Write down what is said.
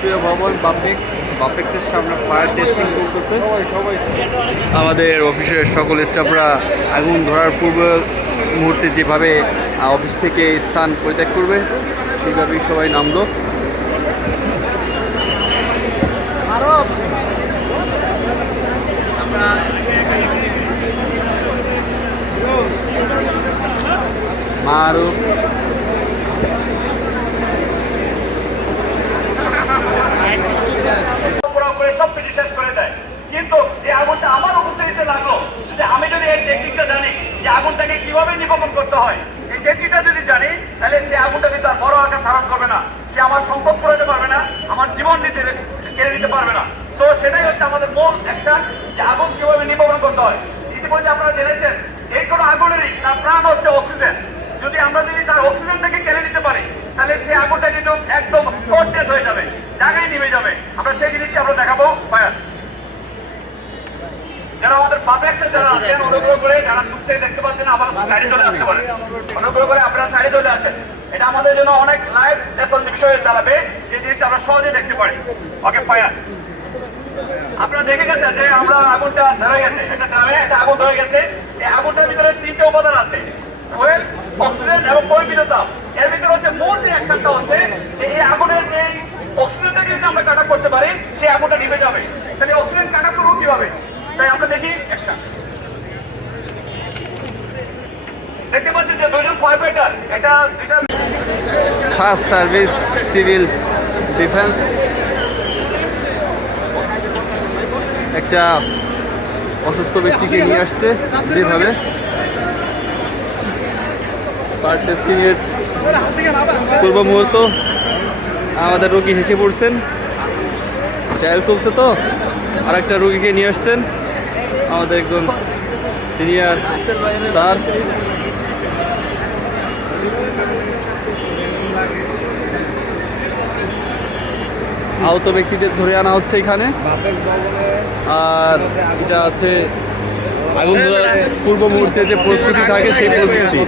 রাষ্ট্রীয় ভবন বাপেক্সের সামনে ফায়ার টেস্টিং চলতেছে। আমাদের অফিসের সকল স্টাফরা আগুন ধরার পূর্ব মুহূর্তে যেভাবে অফিস থেকে স্থান পরিত্যাগ করবে সেইভাবেই সবাই নামলো। মারুফ সবকিছু শেষ করে দেয়, কিন্তু এই আগুনটা আমার উপস্থিতিতে লাগলো। যে আমি যদি এই টেকনিকটা জানি যে আগুনটাকে কিভাবে নির্বাপন করতে হয়, এই টেকনিকটা যদি জানি, তাহলে সেই আগুনটা কিন্তু আর বড় আকার ধারণ করবে না, সে আমার সম্পদ পুরাতে পারবে না, আমার জীবন নিতে কেড়ে নিতে পারবে না। তো সেটাই হচ্ছে আমাদের মূল অ্যাকশন, যে আগুন কিভাবে নির্বাপন করতে হয়। ইতিমধ্যে আপনারা জেনেছেন যে কোনো আগুনেরই তার প্রাণ হচ্ছে অক্সিজেন। যদি আমরা তার অক্সিজেনটাকে কেড়ে নিতে পারি, তাহলে সেই আগুনটা কিন্তু একদম স্পট ডেথ হয়ে যাবে, জায়গায় নিভে যাবে। আমরা সেই জিনিসটা আমরা দেখাবো। যারা আমাদের পাবলিক যারা আছেন, অনুগ্রহ করে যারা দূর থেকে দেখতে পাচ্ছেন আমার সাইডে চলে আসতে পারেন, অনুগ্রহ করে আপনারা সাইডে চলে আসেন। এটা আমাদের জন্য অনেক লাইভ লেসন বিষয়ে দাঁড়াবে, যে জিনিসটা আমরা সহজে দেখতে পারি। ওকে ফায়ার। আপনারা দেখে গেছেন যে আমরা আগুনটা ধরে গেছে, একটা ড্রামে একটা আগুন ধরে গেছে। এই আগুনটার ভিতরে তিনটে উপাদান আছে, ওয়েল, অক্সিজেন এবং পরিমিত তাপ। এর ভিতরে হচ্ছে মূল যে অ্যাকশনটা হচ্ছে যে এই আগুনের যে অক্সিজেনটাকে যদি আমরা কাট করতে পারি, সেই আগুনটা নিভে যাবে। তাহলে অক্সিজেন কাট করবো কিভাবে, তাই আমরা দেখি অ্যাকশন। দেখতে পাচ্ছেন যে দুজন ফায়ার ফাইটার, এটা দুইটা ফায়ার সার্ভিস, সিভিল ডিফেন্স একটা অসুস্থ ব্যক্তিকে নিয়ে আসছে। যেভাবে ফায়ার টেস্টিংয়ের পূর্ব মুহূর্ত আমাদের রোগী হেসে পড়ছেন। ট্রায়াল চলছে তো আর একটা রোগীকে নিয়ে আসছেন আমাদের একজন সিনিয়র স্যার। আহত ব্যক্তিদের ধরে আনা হচ্ছে এখানে। আর এটা আছে আগুন ধরার পূর্ব মুহূর্তে যে প্রস্তুতি থাকে সেই প্রস্তুতি।